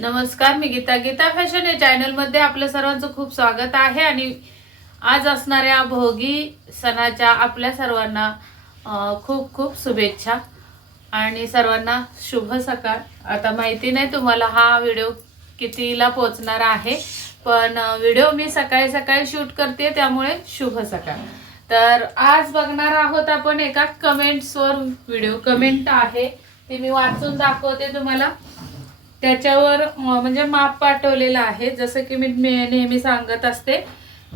नमस्कार, मी गीता. गीता फॅशन या चॅनल मध्ये आपल्या सर्वांचं खूप स्वागत आहे. आणि आज असणाऱ्या भोगी सणाच्या आपल्या सर्वांना खूप खूप शुभेच्छा आणि सर्वांना शुभ सकाळ. आता माहिती नाही तुम्हाला हा व्हिडिओ कितीला पोहोचणार आहे, पण व्हिडिओ मी सकाळी सकाळी शूट करते, त्यामुळे शुभ सकाळ. तर आज बघणार आहोत आपण एका कमेंट्सवर व्हिडिओ. कमेंट आहे ती मी वाचून दाखवते तुम्हाला. त्याच्यावर म्हणजे माप पाठवलेलं आहे. जसं की मी नेहमी सांगत असते,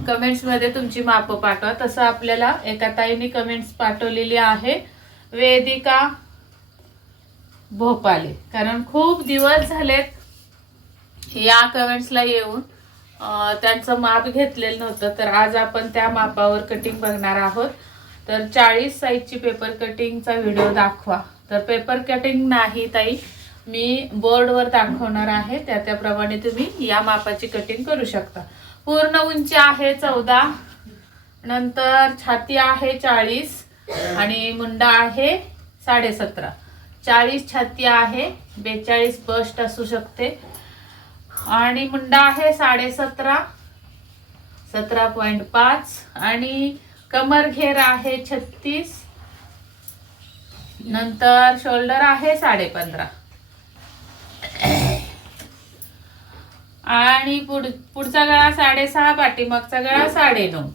कमेंट्स मध्ये तुमची माप पाठवा. तसं आपल्याला एका ताईने कमेंट्स पाठवलेली आहे, वेदिका भोपाले. कारण खूप दिवस झालेत या कमेंट्सला येऊन त्यांचं माप घेतलेलं नव्हतं. तर आज आपण त्या मापावर कटिंग बघणार आहोत. तर 40 साईजची पेपर कटिंगचा व्हिडिओ दाखवा. तर पेपर कटिंग नाही ताई, मी बोर्डवर दाखवणार आहे. त्याप्रमाणे तुम्ही या मापाची कटिंग करू शकता. पूर्ण उंची आहे 14, नंतर छाती आहे 40 आणि मुंडा आहे 17.5. 40 छाती आहे, 42 बस्ट असू शकते आणि मुंडा आहे 17.5, 17.5 आणि कमर घेर आहे 36. नंतर शोल्डर आहे 15.5 आणि पुढचा गळा 6.5, पाठीमागचा गळा 9.5.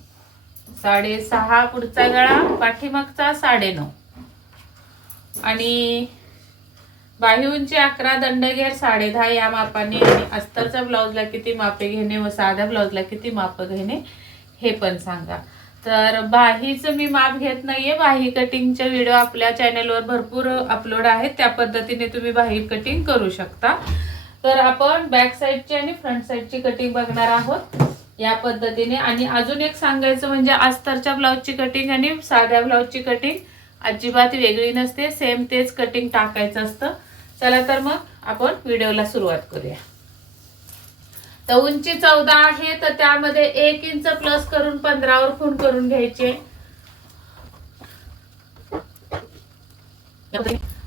6.5 पुढचा गळा, पाठीमागचा 9.5 आणि बाही उंची 11, दंडघेर 10.5 या मापाने. आणि अस्तरच्या ब्लाउजला किती मापे घेणे व साध्या ब्लाउजला किती माप घेणे हे पण सांगा. तर बाहीचं मी माप घेत नाहीये. बाही कटिंगचे व्हिडिओ आपल्या चॅनलवर भरपूर अपलोड आहेत, त्या पद्धतीने तुम्ही बाही कटिंग करू शकता. तर आपण बॅक साईडची आणि फ्रंट साईडची कटिंग बघणार आहोत या पद्धतीने. आणि अजून एक सांगायचं म्हणजे अस्तरच्या ब्लाउजची कटिंग आणि साध्या ब्लाउजची कटिंग अजिबात वेगळी नसते, सेम तेच कटिंग टाकायचं असतं. चला तर मग आपण व्हिडिओला सुरुवात करूया. तर उंची 14 आहे, तर त्यामध्ये 1 इंच प्लस करून 15 वर खूण करून घ्यायचे.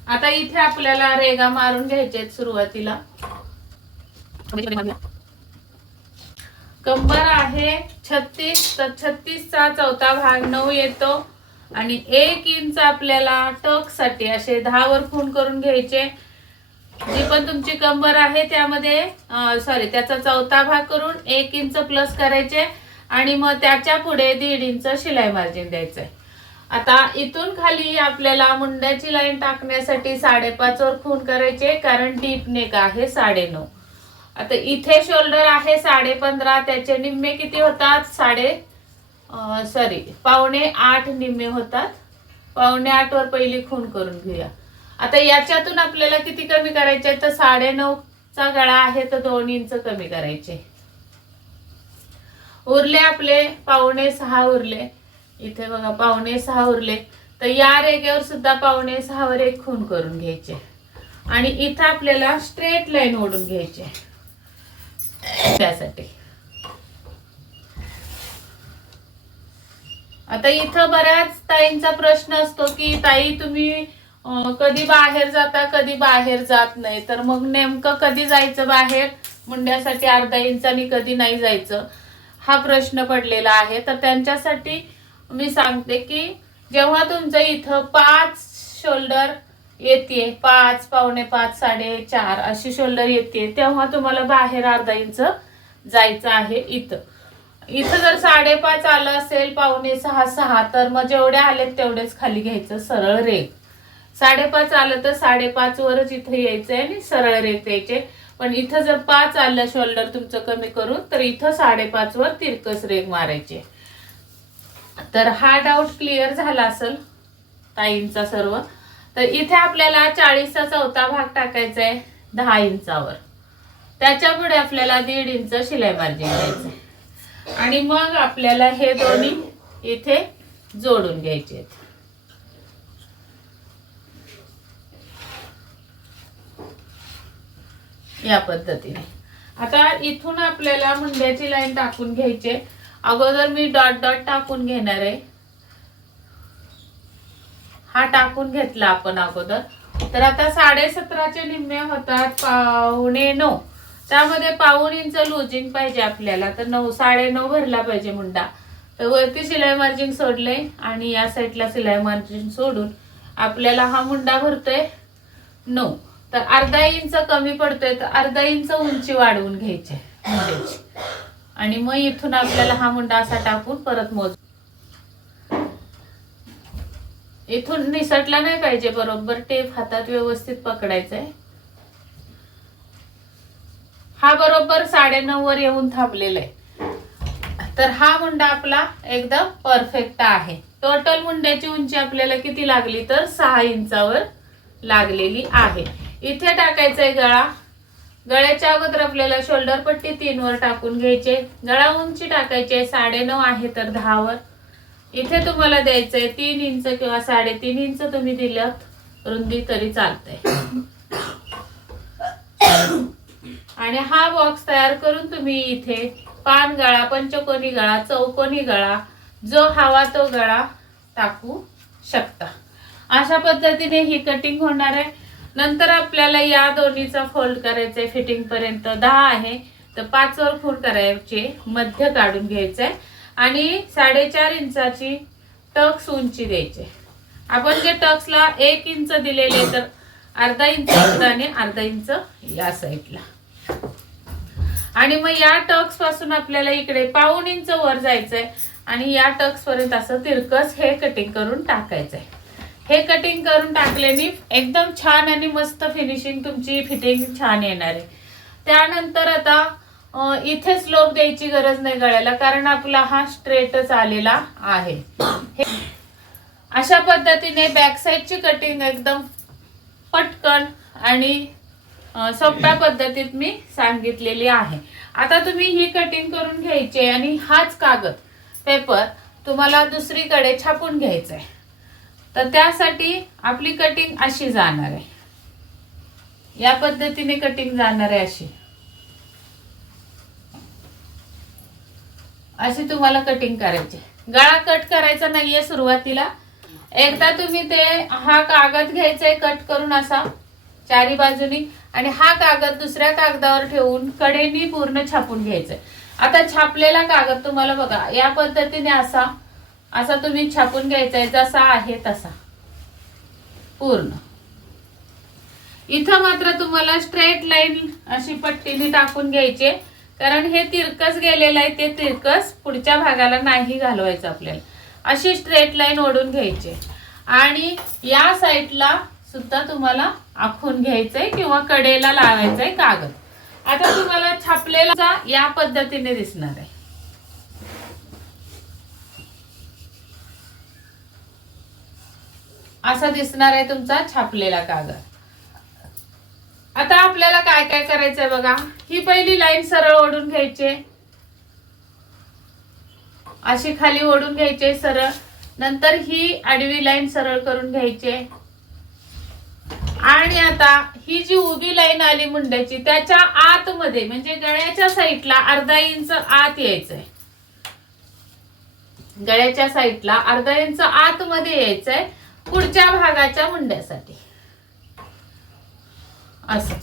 आता इथे आपल्याला रेगा मारून घ्यायचे सुरुवातीला. कंबर आहे 36, तर 36चा चौथा भाग 9 येतो आणि 1 इंच आपल्याला टक साठी असे 10 वर खूण करून घ्यायचे. जी पण तुमची कंबर आहे त्यामध्ये त्याचा चौथा भाग करून 1 इंच प्लस करायचे आणि मग त्याच्या पुढे 1.5 इंच शिलाई मार्जिन द्यायचंय. आता इथून खाली आपल्याला मुंड्याची लाईन टाकण्यासाठी 5.5 वर खूण करायचे, कारण डीप नेक आहे 9.5. आता इथे शोल्डर आहे 15.5, त्याचे निम्मे किती होतात? 7.5 निम्मे होतात. 7.5 वर पहिली खूण करून घेऊया. आता याच्यातून आपल्याला किती कमी करायचे? तर 9.5चा गळा आहे, तर 2 इंच कमी करायचे. उरले आपले 5.5 उरले. इथे बघा 5.5 उरले, तर या रेगेवर सुद्धा 5.5 वर एक खूण करून घ्यायचे आणि इथं आपल्याला स्ट्रेट लाईन ओढून घ्यायचे. त्यासाठी आता इथं बऱ्याच ताईंचा प्रश्न असतो की ताई तुम्ही कधी बाहेर जाता, कधी बाहेर जात नाही, तर मग नेमकं कधी जायचं बाहेर मुंड्यासाठी अर्धा इंचानी, कधी नाही जायचं, हा प्रश्न पडलेला आहे. तर त्यांच्यासाठी मी सांगते की जेव्हा तुमचं इथं 5 शोल्डर येते, 5, 5.5, 4.5 अशी शोल्डर येते, तेव्हा तुम्हाला बाहेर अर्धा इंच जायचं आहे. इथं जर 5.5 आलं असेल, 5.5, 6, तर मग जेवढे आलेत तेवढेच खाली घ्यायचं, सरळ रेघ. 5.5 आलं तर 5.5 वरच इथे यायचंय आणि सरळ रेघ द्यायचे. पण इथं जर 5 आलं शोल्डर तुमचं कमी करून, तर इथं 5.5 वर तिरकस रेघ मारायचे. तर हा डाऊट क्लिअर झाला असेल ताईंचा सर्व. तर इथे आपल्याला 40चा चौथा भाग टाकायचा आहे 10 इंचावर. त्याच्या पुढे आपल्याला 1.5 इंच शिलाई मार्जिन द्यायचंय आणि मग आपल्याला हे दोन्ही इथे जोडून घ्यायचे या पद्धतीने. आता इथून आपल्याला मुंड्याची लाईन टाकून घ्यायची. अगोदर मी डॉट डॉट टाकून घेणार आहे. हा टाकून घेतला आपण अगोदर. तर आता 17.5चे निम्मे होतात 8.25. त्यामध्ये 1.5 इंच लुजिंग पाहिजे आपल्याला, तर 9.5 भरला पाहिजे मुंडा. तर वरती शिलाई मार्जिन सोडले आणि या साईडला शिलाई मार्जिन सोडून आपल्याला हा मुंडा भरतोय 9. तर अर्धा इंच कमी पडतोय, तर अर्धा इंच उंची वाढवून घ्यायची मुंड्याची. आणि मग इथून आपल्याला हा मुंडा असा टाकून परत मोज. इथून निसटला नाही पाहिजे, बरोबर टेप हातात व्यवस्थित पकडायचंय. हा बरोबर 9.5 वर येऊन थांबलेला आहे. तर हा मुंडा आपला एकदम परफेक्ट आहे. टोटल मुंड्याची उंची आपल्याला किती लागली, तर 6 इंचावर लागलेली आहे. इथे टाकायचंय गळा. गळ्याच्या अगोदर आपल्याला शोल्डर पट्टी 3 वर टाकून घ्यायचे. गळा उंची टाकायची 9.5 आहे तर 10 वर. इथे तुम्हाला द्यायचंय 3 इंच किंवा 3.5 इंच तुम्ही दिल्यात रुंदी तरी चालतंय. आणि हा बॉक्स तयार करून तुम्ही इथे पान गळा, पंचकोनी गळा, चौकोनी गळा, जो हवा तो गळा टाकू शकता. अशा पद्धतीने ही कटिंग होणार आहे. नंतर आपल्याला या दोन्हीचा फोल्ड करायचंय. फिटिंग पर्यंत 10 आहे तर 5 वर फोल्ड करायचे, मध्य काढून घ्यायचंय आणि 4.5 इंचाची टक्स उंची द्यायचे. आपण जे टक्सला 1 इंच दिलेले तर अर्धा इंच आणि अर्धा इंच या साईडला. आणि मग या टक्स पासून आपल्याला इकडे 1.5 इंच वर जायचंय आणि या टक्स पर्यंत असं तिरकस हे कटिंग करून टाकायचंय. हे कटिंग करून टाकल्याने एकदम छान आणि मस्त फिनिशिंग तुमची फिटिंग छान येणार आहे. त्यानंतर आता इथे स्लोप द्यायची गरज नाही गळ्याला, कारण आपला हा स्ट्रेटच आलेला आहे. अशा पद्धतीने बॅक साईडची कटिंग एकदम पटकन आणि सोप्या पद्धतीत मी सांगितलेली आहे. आता तुम्ही ही कटिंग करून घ्यायची आणि हाच कागद पेपर तुम्हाला दुसरीकडे छापून घ्यायचा आहे. तर त्यासाठी आपली कटिंग अशी जाणार आहे. या पद्धतीने कटिंग जाणार आहे अशी तुम्हाला कटिंग करायची. गळा कट करायचा नाहीये सुरुवातीला. एकदा तुम्ही ते हा कागद घ्यायचाय कट करून असा चारी बाजूनी आणि हा कागद दुसऱ्या कागदावर ठेवून कडेनी पूर्ण छापून घ्यायचंय. आता छापलेला कागद तुम्हाला बघा या पद्धतीने असा तुम्ही छापून घ्यायचाय, जसा आहे तसा पूर्ण. इथं मात्र तुम्हाला स्ट्रेट लाईन अशी पट्टीने टाकून घ्यायची, कारण हे तिरकस गेलेलं आहे. ते तिरकस पुढच्या भागाला नाही घालवायचं आपल्याला. अशी स्ट्रेट लाईन ओढून घ्यायची आणि या साईडला सुद्धा तुम्हाला आखून घ्यायचंय किंवा कडेला लावायचंय कागद. आता तुम्हाला छापलेला या पद्धतीने दिसणार आहे. असा दिसणार आहे तुमचा छापलेला कागद. आता आपल्याला काय काय करायचंय बघा. ही पहिली लाईन सरळ ओढून घ्यायची, अशी खाली ओढून घ्यायची सरळ. नंतर ही आडवी लाईन सरळ करून घ्यायची आणि आता ही जी उभी लाईन आली मुंड्याची त्याच्या आतमध्ये म्हणजे गळ्याच्या साईडला अर्धा इंच आत यायचंय. गळ्याच्या साईडला अर्धा इंच आतमध्ये यायचंय पुढच्या भागाच्या मुंड्यासाठी असं.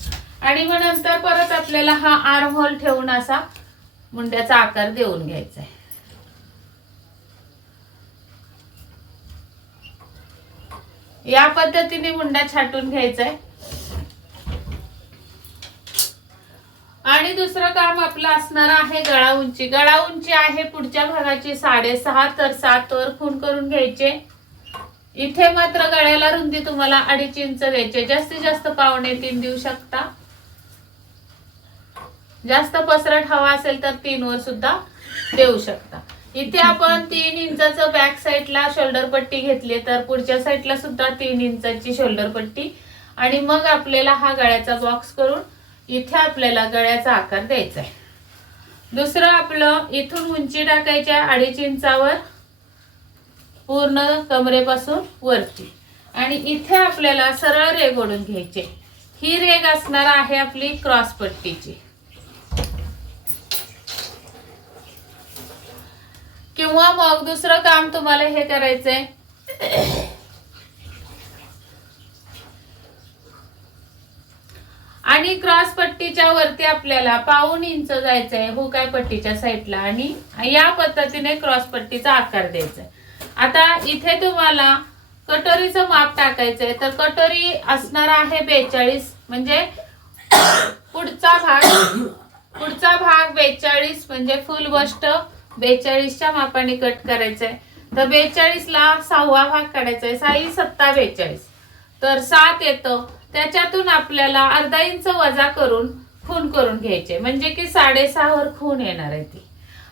आणि मग नंतर परत आपल्याला हा आर्म होल ठेवून असा मुंड्याचा आकार देऊन घ्यायचा आहे. या पद्धतीने मुंडा छाटून घ्यायचा आहे. आणि दुसरं काम आपलं असणार आहे गळा उंची. गळा उंची आहे पुढच्या भागाची 6.5 तर 7 वर खून करून घ्यायचे. इथे मात्र गळ्याला रुंदी तुम्हाला 2.5 इंच द्यायचे. जास्तीत जास्त 2.25 देऊ शकता. जास्त पसरट हवा असेल तर 3 वर सुद्धा देऊ शकता. इथे आपण 3 इंचाचं बॅक साईडला शोल्डर पट्टी घेतली तर पुढच्या साईडला सुद्धा 3 इंचाची शोल्डर पट्टी आणि मग आपल्याला हा गळ्याचा बॉक्स करून इथे आपल्याला गळ्याचा आकार द्यायचा आहे. दुसरं आपलं इथून उंची टाकायची 2.5 इंचावर पूर्ण कमरेपासून वरती आणि इथे आपल्याला सरळ रेघ ओढून घ्यायची. ही रेघ असणार आहे आपली क्रॉस पट्टीची. किंवा मग दुसरं काम तुम्हाला हे करायचंय, आणि क्रॉस पट्टीच्या वरती आपल्याला 1.5 इंच जायचंय हुकाय पट्टीच्या साईडला आणि या पद्धतीने क्रॉस पट्टीचा आकार द्यायचा आहे। आता इथे तुम्हाला कटोरीचं माप टाकायचंय, तर कटोरी असणार आहे 42, म्हणजे पुढचा भाग 42 म्हणजे फुल बस्ट 42च्या मापाने कट करायचंय। तर 42 ला 6वा भाग काढायचा आहे, 6 7 42, तर 7 येतं। त्याच्यातून आपल्याला अर्धा इंच वजा करून खून करून घ्यायचे, म्हणजे की 6.5 वर खून येणार आहे ती।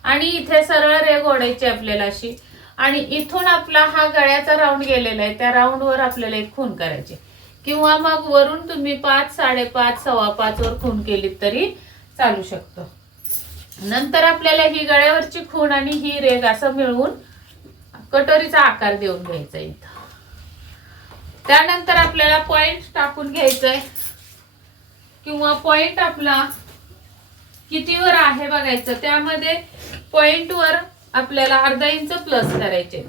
आणि इथे सरळ रेघ ओढायची आपल्याला अशी, आणि इथून आपला हा गळ्याचा राऊंड गेलेला आहे, त्या राऊंड वर आपल्याला एक खून करायचे, किंवा मग वरून तुम्ही 5 5.5 5.25 वर खून केली तरी चालू शकतो। नंतर आपल्याला ही गळ्यावरची खून आणि ही रेघ असं मिळवून कटोरीचा आकार देऊन घ्यायचा इथं। त्यानंतर आपल्याला पॉइंट टाकून घ्यायचंय, किंवा पॉइंट आपला कितीवर आहे बघायचं, त्यामध्ये पॉइंट वर आपल्याला अर्धा इंच प्लस करायचे।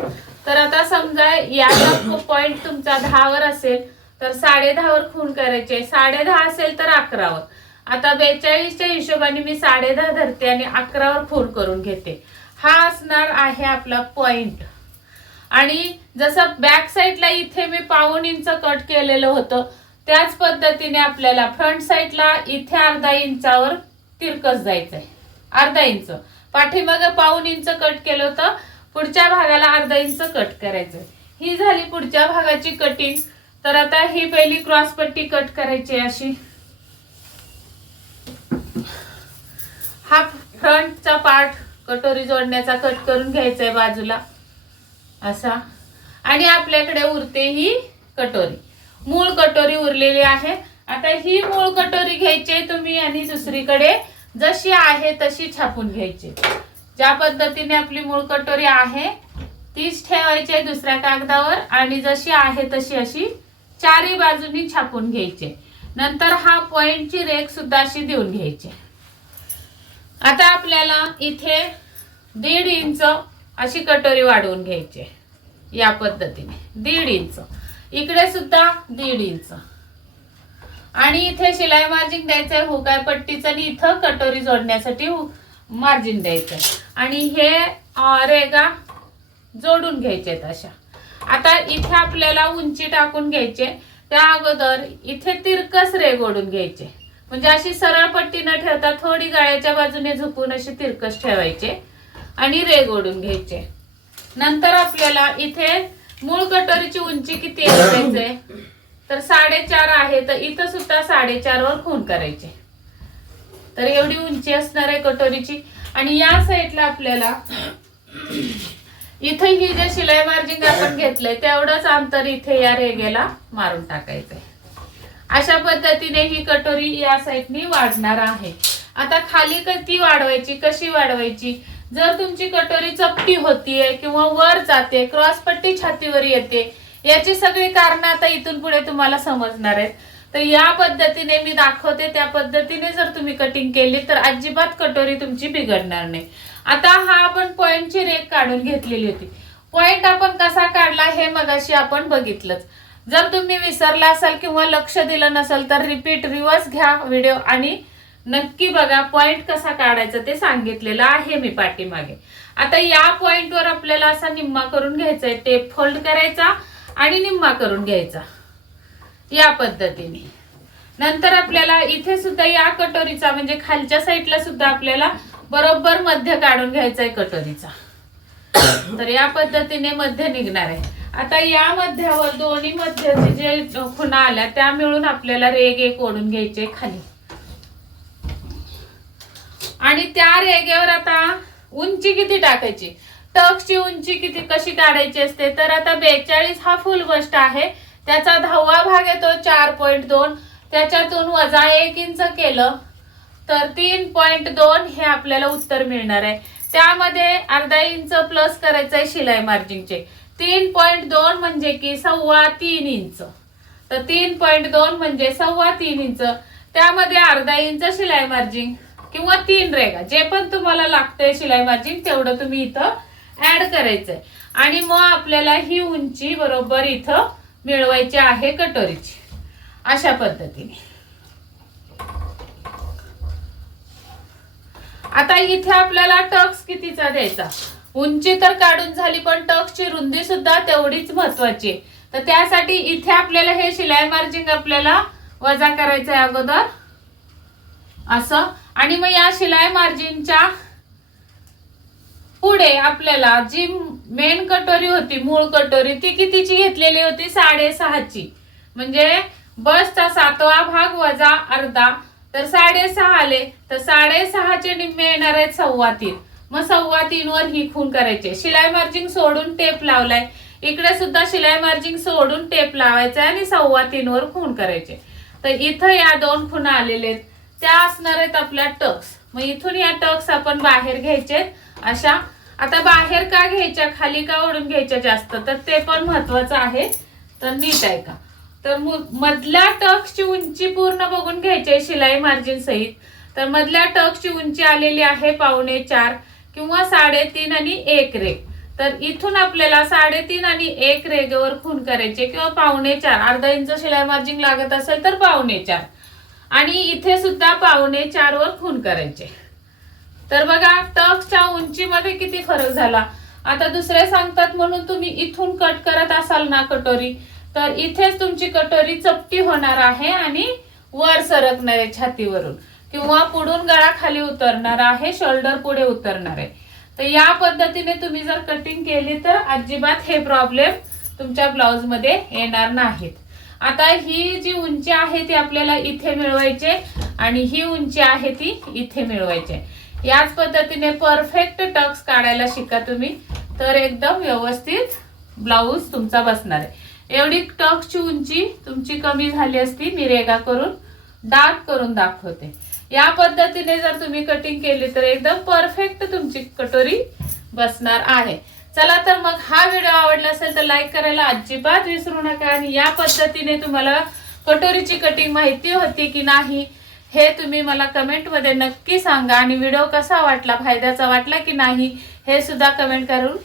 तर आता समजा याचा पॉइंट तुमचा 10 वर असेल तर 10.5 वर खून करायचे, 10.5 असेल तर 11 वर। आता 42च्या हिशोबाने मी 10.5 धरते आणि 11 वर खून करून घेते। हा असणार आहे आपला पॉइंट। आणि जसं बॅक साईडला इथे मी 1.5 इंच कट केलेलं होतं, त्याच पद्धतीने आपल्याला फ्रंट साईडला इथे अर्धा इंचावर तिरकस जायचंय, अर्धा इंच। पाठीमागे 1.5 इंच कट केलं होतं, पुढच्या भागाला अर्धा इंच कट करायचं। ही झाली पुढच्या भागाची कटिंग। तर आता ही पहिली क्रॉस पट्टी कट करायची अशी, हा फ्रंटचा पार्ट कटोरी जोडण्याचा कट करून घ्यायचा आहे बाजूला असा। आणि आपल्याकडे उरते ही कटोरी, मूळ कटोरी उरलेली आहे। आता ही मूळ कटोरी घ्यायची तुम्ही आणि दुसरीकडे जशी आहे तशी छापून घ्यायची। ज्या पद्धतीने आपली मूळ कटोरी आहे तीच ठेवायची दुसऱ्या कागदावर, आणि जशी आहे तशी अशी चारी बाजूनी छापून घ्यायची। नंतर हा पॉइंटची रेख सुद्धा अशी देऊन घ्यायची। आता आपल्याला इथे 1.5 इंच अशी कटोरी वाढवून घ्यायची, या पद्धतीने 1.5 इंच, इकडे सुद्धा 1.5 इंच, आणि इथे शिलाई मार्जिन द्यायचंय हुकाय पट्टीचं, आणि इथं कटोरी जोडण्यासाठी मार्जिन द्यायचंय, आणि हे रेगा जोडून घ्यायचे अशा। आता इथे आपल्याला उंची टाकून घ्यायचे, त्या अगोदर इथे तिरकस रेघ ओढून घ्यायचे, म्हणजे अशी सरळ पट्टी न ठेवता थोडी गळ्याच्या बाजूने झुकून अशी तिरकस ठेवायचे आणि रेघ ओढून घ्यायचे। नंतर आपल्याला इथे मूळ कटोरीची उंची किती आहे तर 4.5 आहे, तर इथं सुद्धा 4.5 वर खून करायचे। तर एवढी उंची असणार आहे कटोरीची। आणि या साईडला आपल्याला इथे ही जे शिलाई मार्जिन आपण घेतलंय तेवढंच अंतर इथे या रेघेला मारून टाकायचंय। अशा पद्धतीने ही कटोरी या साईडनी वाढणार आहे। आता खाली किती वाढवायची, कशी वाढवायची, जर तुमची कटोरी चपटी होतीये किंवा वर जाते, क्रॉस पट्टी छातीवर येते, याची सगळी कारण आता इथून पुढे तुम्हाला समजणार आहेत। तर या पद्धतीने मी दाखवते, त्या पद्धतीने जर तुम्ही कटिंग केली तर अजिबात कटोरी तुमची बिघडणार नाही। आता हा आपण पॉइंटची रेख काढून घेतलेली होती, पॉइंट आपण कसा काढला हे मगाशी आपण बघितलंच। जर तुम्ही विसरला असाल किंवा लक्ष दिलं नसेल तर रिव्हर्स घ्या व्हिडिओ आणि नक्की बघा पॉइंट कसा काढायचा ते सांगितलेलं आहे मी पाठीमागे। आता या पॉइंट वर आपल्याला असा निम्मा करून घ्यायचा आहे, टेप फोल्ड करायचा आणि निम्मा करून घ्यायचा या पद्धतीने। नंतर आपल्याला इथे सुद्धा या कटोरीचा म्हणजे खालच्या साईडला सुद्धा आपल्याला बरोबर मध्य काढून घ्यायचा आहे कटोरीचा। तर या पद्धतीने मध्य निघणार आहे। आता या मध्यावर दोन्ही मध्याचे जे खुणा आल्या त्या मिळून आपल्याला रेघ एक ओढून घ्यायचे खाली, आणि त्या रेघेवर आता उंची किती टाकायची, टक्सची उंची किती कशी काढायची असते, तर आता 42 हा फुल बस्ट आहे, त्याचा 10वा भाग येतो 4.2, त्याच्यातून वजा 1 इंच केलं तर 3.2 हे आपल्याला उत्तर मिळणार आहे। त्यामध्ये अर्धा इंच प्लस करायचं आहे शिलाई मार्जिनचे, 3.2 म्हणजे की 3.25 इंच, तर 3.2 म्हणजे 3.25 इंच, त्यामध्ये अर्धा इंच शिलाई मार्जिन किंवा 3 रेघा जे पण तुम्हाला लागतंय शिलाई मार्जिन तेवढं तुम्ही इथं ऍड करायचंय। आणि मग आपल्याला ही उंची बरोबर इथं मिळवायची आहे कटोरीची अशा पद्धतीने। आता इथे आपल्याला टक्स कितीचा द्यायचा, उंची तर काढून झाली पण टक्सची रुंदी सुद्धा तेवढीच महत्वाची आहे. तर त्यासाठी इथे आपल्याला हे शिलाई मार्जिन आपल्याला वजा करायचं आहे अगोदर असं. आणि मग या शिलाई मार्जिनच्या पुढे आपल्याला जी मेन कटोरी होती, मूळ कटोरी, ती कितीची घेतलेली होती, 6.5ची. म्हणजे बसचा 7वा भाग वजा अर्धा, तर 6.5 आले. तर 6.5चे निम्मे येणार आहेत 3.25. मग 3.25 वर ही खूण करायची. शिलाई मार्जिन सोडून टेप लावलाय, इकडे सुद्धा शिलाई मार्जिन सोडून टेप लावायचा आणि 3.25 वर खूण करायचे. तर इथं या 2 खुणा आलेले आहेत, त्या असणार आहेत आपल्या टक्स. मग इथून या टक्स आपण बाहेर घ्यायचे अशा. आता बाहेर का घ्यायच्या, खाली का ओढून घ्यायच्या जास्त, तर ते पण महत्वाचं आहे. तर नीट आहे का, तर मधल्या टक्सची उंची पूर्ण बघून घ्यायची शिलाई मार्जिन सहित. तर मधल्या टक्सची उंची आलेली आहे 4.25 किंवा 3.5 आणि 1 रेघ. तर इथून आपल्याला 3.5 आणि 1 रेघेवर खूण करायचे किंवा 4.25, अर्धा इंच शिलाई मार्जिन लागत असेल तर 4.25, आणि इथे सुद्धा 4.25 वर खूण करायचे. तर बघा टक्सच्या उंचीमध्ये किती फरक झाला. आता दुसरे सांगतात म्हणून तुम्ही इथून कट करत असाल ना कटोरी, तर इथेच तुमची कटोरी चपटी होणार आहे आणि वर सरकणार आहे छातीवरून, किंवा पुढून गळा खाली उतरणार आहे, शोल्डर पुढे उतरणार आहे. तर या पद्धतीने तुम्ही जर कटिंग केली तर अजिबात हे प्रॉब्लेम तुमच्या ब्लाउज मध्ये येणार नाहीत. आता ही जी उंची आहे ती आपल्याला इथे मिळवायची आणि ही उंची आहे ती इथे मिळवायची. याच पद्धतीने परफेक्ट टक्स काढायला शिका तुम्ही, तर एकदम व्यवस्थित ब्लाउज तुमचा बसणार आहे. एवढी टक्सची उंची तुमची कमी झाली असती, मी रेगा करून डार्क करून दाखवते. या पद्धतीने जर तुम्ही कटिंग केली तर एकदम परफेक्ट तुमची कटोरी बसणार आहे. चला तर मग हा व्हिडिओ आवडला असेल तर लाईक करायला अजिबात विसरू नका. आणि या पद्धतीने तुम्हाला कटोरीची कटिंग माहिती होती की नाही हे तुम्ही मला कमेंट मध्ये नक्की सांगा. आणि व्हिडिओ कसा वाटला, फायद्याचा वाटला की नाही हे सुद्धा कमेंट करून.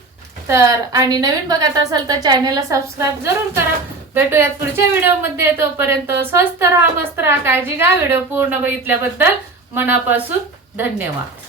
तर आणि नवीन बघत असाल तर चॅनलला सबस्क्राईब जरूर करा. भेटूयात पुढच्या व्हिडिओमध्ये. तोपर्यंत स्वस्त राहा, मस्त राहा, काळजी घ्या. व्हिडिओ पूर्ण बघितल्याबद्दल मनापासून धन्यवाद.